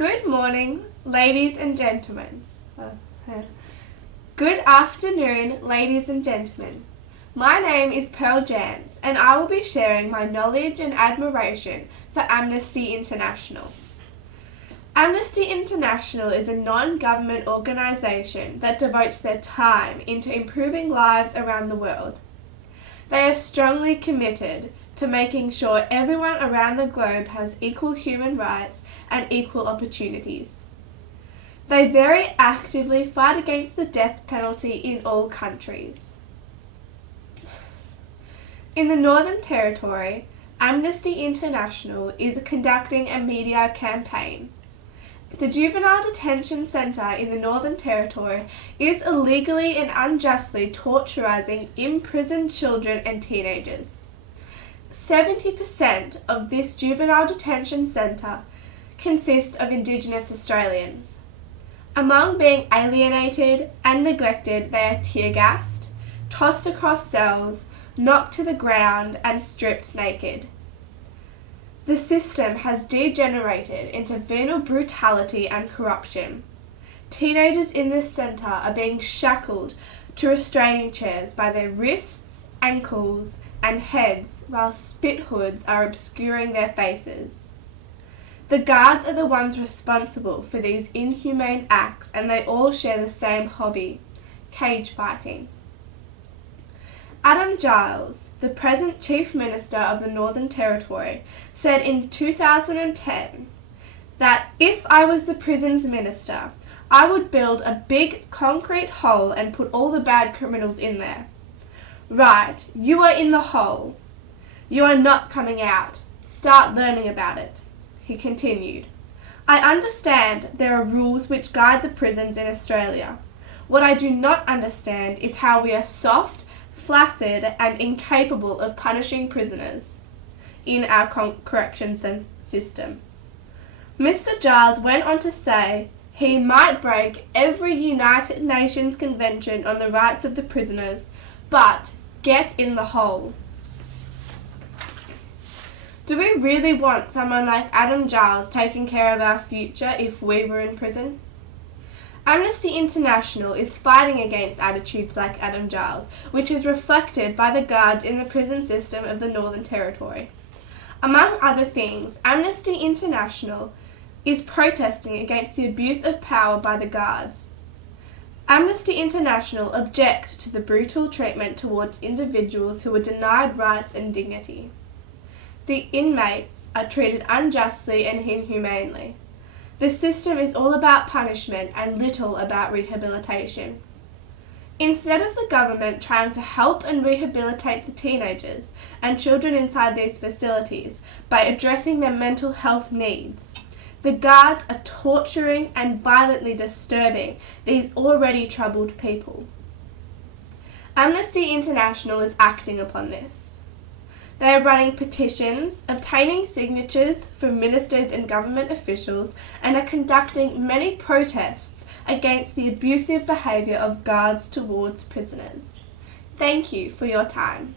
Good morning, ladies and gentlemen. Good afternoon, ladies and gentlemen. My name is Pearl Jans, and I will be sharing my knowledge and admiration for Amnesty International. Amnesty International is a non-government organisation that devotes their time into improving lives around the world. They are strongly committed to making sure everyone around the globe has equal human rights and equal opportunities. They very actively fight against the death penalty in all countries. In the Northern Territory, Amnesty International is conducting a media campaign. The Juvenile Detention Centre in the Northern Territory is illegally and unjustly torturising imprisoned children and teenagers. 70% of this juvenile detention centre consists of Indigenous Australians. Among being alienated and neglected, they are tear-gassed, tossed across cells, knocked to the ground and stripped naked. The system has degenerated into venal brutality and corruption. Teenagers in this centre are being shackled to restraining chairs by their wrists, ankles and heads while spit hoods are obscuring their faces. The guards are the ones responsible for these inhumane acts, and they all share the same hobby, cage fighting. Adam Giles, the present Chief Minister of the Northern Territory, said in 2010 that if I was the prisons minister, I would build a big concrete hole and put all the bad criminals in there. Right, you are in the hole. You are not coming out. Start learning about it, he continued. I understand there are rules which guide the prisons in Australia. What I do not understand is how we are soft, flaccid and incapable of punishing prisoners in our correction system. Mr. Giles went on to say he might break every United Nations Convention on the rights of the prisoners, but get in the hole. Do we really want someone like Adam Giles taking care of our future if we were in prison? Amnesty International is fighting against attitudes like Adam Giles, which is reflected by the guards in the prison system of the Northern Territory. Among other things, Amnesty International is protesting against the abuse of power by the guards. Amnesty International object to the brutal treatment towards individuals who are denied rights and dignity. The inmates are treated unjustly and inhumanely. The system is all about punishment and little about rehabilitation. Instead of the government trying to help and rehabilitate the teenagers and children inside these facilities by addressing their mental health needs, the guards are torturing and violently disturbing these already troubled people. Amnesty International is acting upon this. They are running petitions, obtaining signatures from ministers and government officials, and are conducting many protests against the abusive behaviour of guards towards prisoners. Thank you for your time.